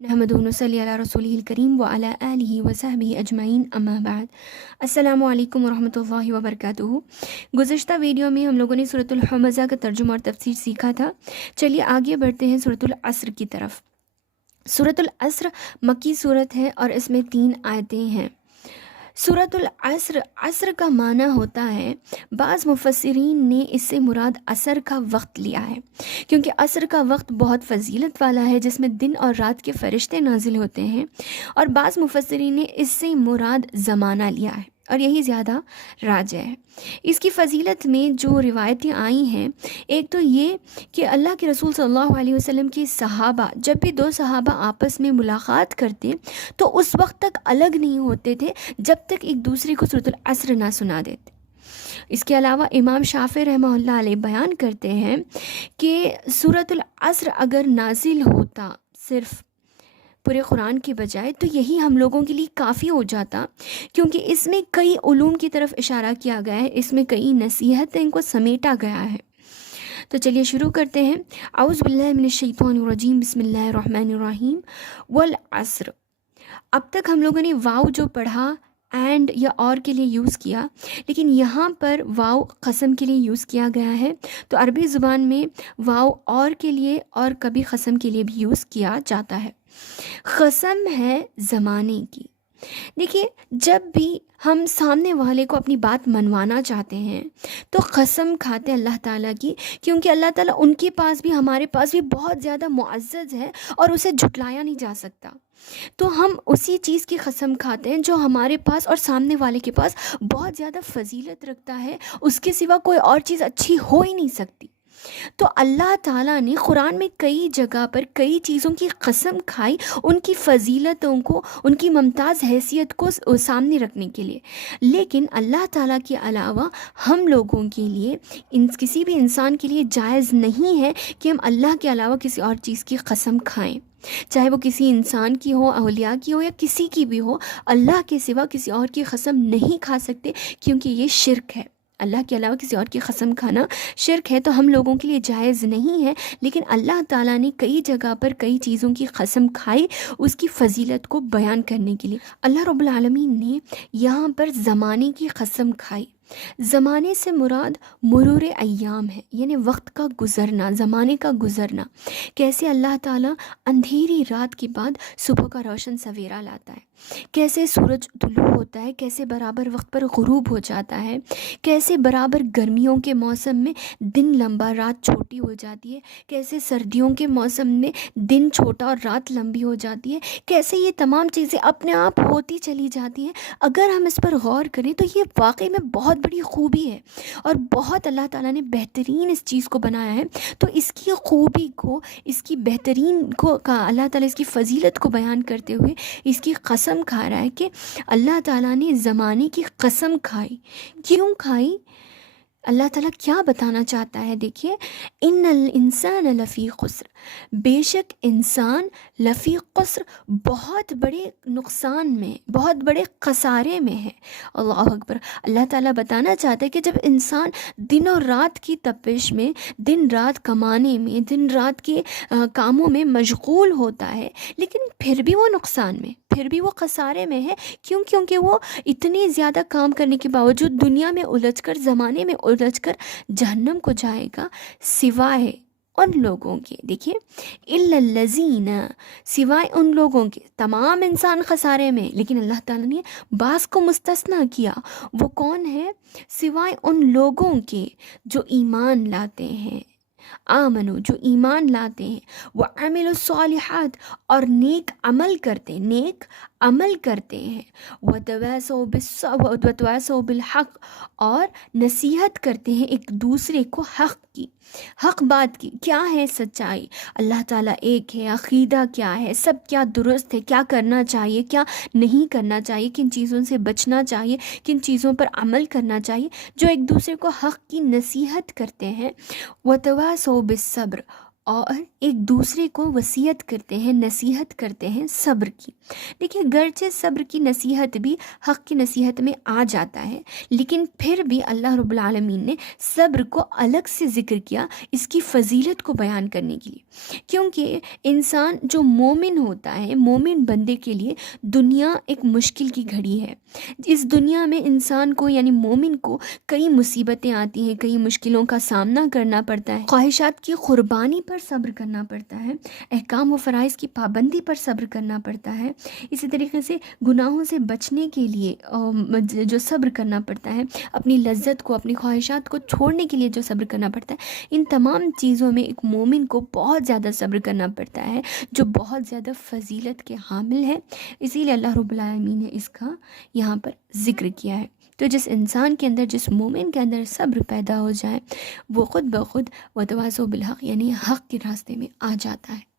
नहमदुहु व नसल्ली अला रसूलिहिल करीम व अला आलिहि व सहबिहि अजमाइन अम्मा बाद। अस्सलामु अलैकुम व रहमतुल्लाहि व बरकातुहू। गुज़िश्ता वीडियो में हम लोगों ने सूरतुल हमज़ा का तर्जुमा और तफसीर सीखा था। चलिए आगे बढ़ते हैं सूरतुल अस्र की तरफ। सूरतुल अस्र मक्की सूरत है और इसमें 3 आयतें हैं। सूरतुल अस्र, अस्र का माना होता है, बाज़ मुफस्सिरीन ने इससे मुराद असर का वक्त लिया है, क्योंकि असर का वक्त बहुत फजीलत वाला है जिसमें दिन और रात के फरिश्ते नाजिल होते हैं। और बाज़ मुफस्सिरीन ने इससे मुराद ज़माना लिया है और यही ज़्यादा राजिह है। इसकी फ़जीलत में जो रिवायतें आई हैं, एक तो ये कि अल्लाह के रसूल सल्लल्लाहु अलैहि वसल्लम के सहाबा, जब भी 2 सहाबा आपस में मुलाकात करते तो उस वक्त तक अलग नहीं होते थे जब तक एक दूसरे को सूरतुल अस्र ना सुना देते। इसके अलावा इमाम शाफ़ी रहमतुल्लाह अलैह बयान करते हैं कि सूरतुल अस्र अगर नाजिल होता सिर्फ़ पूरे कुरान के बजाय तो यही हम लोगों के लिए काफ़ी हो जाता, क्योंकि इसमें कई उलूम की तरफ इशारा किया गया है, इसमें कई नसीहतें को समेटा गया है। तो चलिए शुरू करते हैं। औज़ु बिल्लाहि मिनश शैतानिर रजीम, बिस्मिल्लाहिर रहमानिर रहीम। वल अस्र, अब तक हम लोगों ने वाव जो पढ़ा एंड या और के लिए यूज़ किया, लेकिन यहाँ पर वाव क़सम के लिए यूज़ किया गया है। तो अरबी ज़ुबान में वाव और के लिए और कभी क़सम के लिए भी यूज़ किया जाता है। क़सम है ज़माने की। देखिए, जब भी हम सामने वाले को अपनी बात मनवाना चाहते हैं तो क़सम खाते हैं अल्लाह ताला की, क्योंकि अल्लाह ताला उनके पास भी हमारे पास भी बहुत ज़्यादा मुअज़्ज़ज़ है और उसे झुटलाया नहीं जा सकता। तो हम उसी चीज़ की क़सम खाते हैं जो हमारे पास और सामने वाले के पास बहुत ज़्यादा फ़जीलत रखता है, उसके सिवा कोई और चीज़ अच्छी हो ही नहीं सकती। तो अल्लाह ताला ने कुरान में कई जगह पर कई चीज़ों की कसम खाई, उनकी फ़जीलतों को, उनकी मुमताज़ हैसियत को सामने रखने के लिए। लेकिन अल्लाह ताला के अलावा हम लोगों के लिए, किसी भी इंसान के लिए जायज़ नहीं है कि हम अल्लाह के अलावा किसी और चीज़ की कसम खाएं, चाहे वो किसी इंसान की हो, औलिया की हो या किसी की भी हो। अल्लाह के सिवा किसी और की कसम नहीं खा सकते, क्योंकि ये शिर्क है। अल्लाह के अलावा किसी और की कसम खाना शिर्क है, तो हम लोगों के लिए जायज़ नहीं है। लेकिन अल्लाह ताला ने कई जगह पर कई चीज़ों की कसम खाई उसकी फ़जीलत को बयान करने के लिए। अल्लाह रब्बुल आलमीन ने यहाँ पर ज़माने की कसम खाई। ज़माने से मुराद मुरूर अय्याम है, यानी वक्त का गुज़रना, ज़माने का गुज़रना। कैसे अल्लाह ताला अंधेरी रात के बाद सुबह का रोशन सवेरा लाता है, कैसे सूरज तुलू होता है, कैसे बराबर वक्त पर गुरूब हो जाता है, कैसे बराबर गर्मियों के मौसम में दिन लंबा रात छोटी हो जाती है, कैसे सर्दियों के मौसम में दिन छोटा और रात लंबी हो जाती है, कैसे ये तमाम चीज़ें अपने आप होती चली जाती हैं। अगर हम इस पर गौर करें तो ये वाकई में बहुत बड़ी खूबी है और बहुत अल्लाह ताला ने बेहतरीन इस चीज़ को बनाया है। तो इसकी खूबी को, इसकी बेहतरीन को का अल्लाह ताला इसकी फ़जीलत को बयान करते हुए इसकी कसम खा रहा है कि अल्लाह ताला ने ज़माने की कसम खाई। क्यों खाई? अल्लाह ताला क्या बताना चाहता है, देखिए, इन्नल इंसान लफ़ी खुस्र, बेशक इंसान लफ़ी खुस्र, बहुत बड़े नुकसान में, बहुत बड़े खसारे में है। अल्लाह अकबर। अल्लाह ताला बताना चाहता है कि जब इंसान दिन और रात की तपिश में, दिन रात कमाने में, दिन रात के कामों में मशगूल होता है, लेकिन फिर भी वो नुकसान में, फिर भी वो खसारे में है। क्यों? क्योंकि वो इतने ज़्यादा काम करने के बावजूद दुनिया में उलझकर, ज़माने में उलझकर जहन्नम को जाएगा, सिवाय उन लोगों के, देखिए, इल्लल्लज़ीना, सिवाय उन लोगों के, तमाम इंसान खसारे में, लेकिन अल्लाह ताला ने बास को मुस्तस्ना किया। वो कौन है? सिवाय उन लोगों के जो ईमान लाते हैं, आमनो, जो ईमान लाते हैं, व अमिलुस्सालिहात, और नेक अमल करते हैं, नेक अमल करते हैं, वतवासौ बिल हक़, और नसीहत करते हैं एक दूसरे को हक़ की, हक़ बात की। क्या है सच्चाई? अल्लाह ताला एक है। अक़ीदा क्या है? सब क्या दुरुस्त है? क्या करना चाहिए, क्या नहीं करना चाहिए, किन चीज़ों से बचना चाहिए, किन चीज़ों पर अमल करना चाहिए, जो एक दूसरे को हक़ की नसीहत करते हैं। वतवासौ बिस्सब्र, اور ایک دوسرے کو وصیت کرتے ہیں، نصیحت کرتے ہیں صبر کی۔ دیکھیے گرچہ صبر کی نصیحت بھی حق کی نصیحت میں آ جاتا ہے، لیکن پھر بھی اللہ رب العالمین نے صبر کو الگ سے ذکر کیا اس کی فضیلت کو بیان کرنے کے لیے، کیونکہ انسان جو مومن ہوتا ہے، مومن بندے کے لیے دنیا ایک مشکل کی گھڑی ہے۔ اس دنیا میں انسان کو یعنی مومن کو کئی مصیبتیں آتی ہیں، کئی مشکلوں کا سامنا کرنا پڑتا ہے، خواہشات کی قربانی پر صبر کرنا پڑتا ہے، احکام و فرائض کی پابندی پر صبر کرنا پڑتا ہے، اسی طریقے سے گناہوں سے بچنے کے لیے جو صبر کرنا پڑتا ہے، اپنی لذت کو، اپنی خواہشات کو چھوڑنے کے لیے جو صبر کرنا پڑتا ہے، ان تمام چیزوں میں ایک مومن کو بہت زیادہ صبر کرنا پڑتا ہے، جو بہت زیادہ فضیلت کے حامل ہے۔ اسی لیے اللہ رب العالمین نے اس کا یہاں پر ذکر کیا ہے۔ تو جس انسان کے اندر، جس مومن کے اندر صبر پیدا ہو جائے، وہ خود بخود وتواصوا بالحق یعنی حق کے راستے میں آ جاتا ہے۔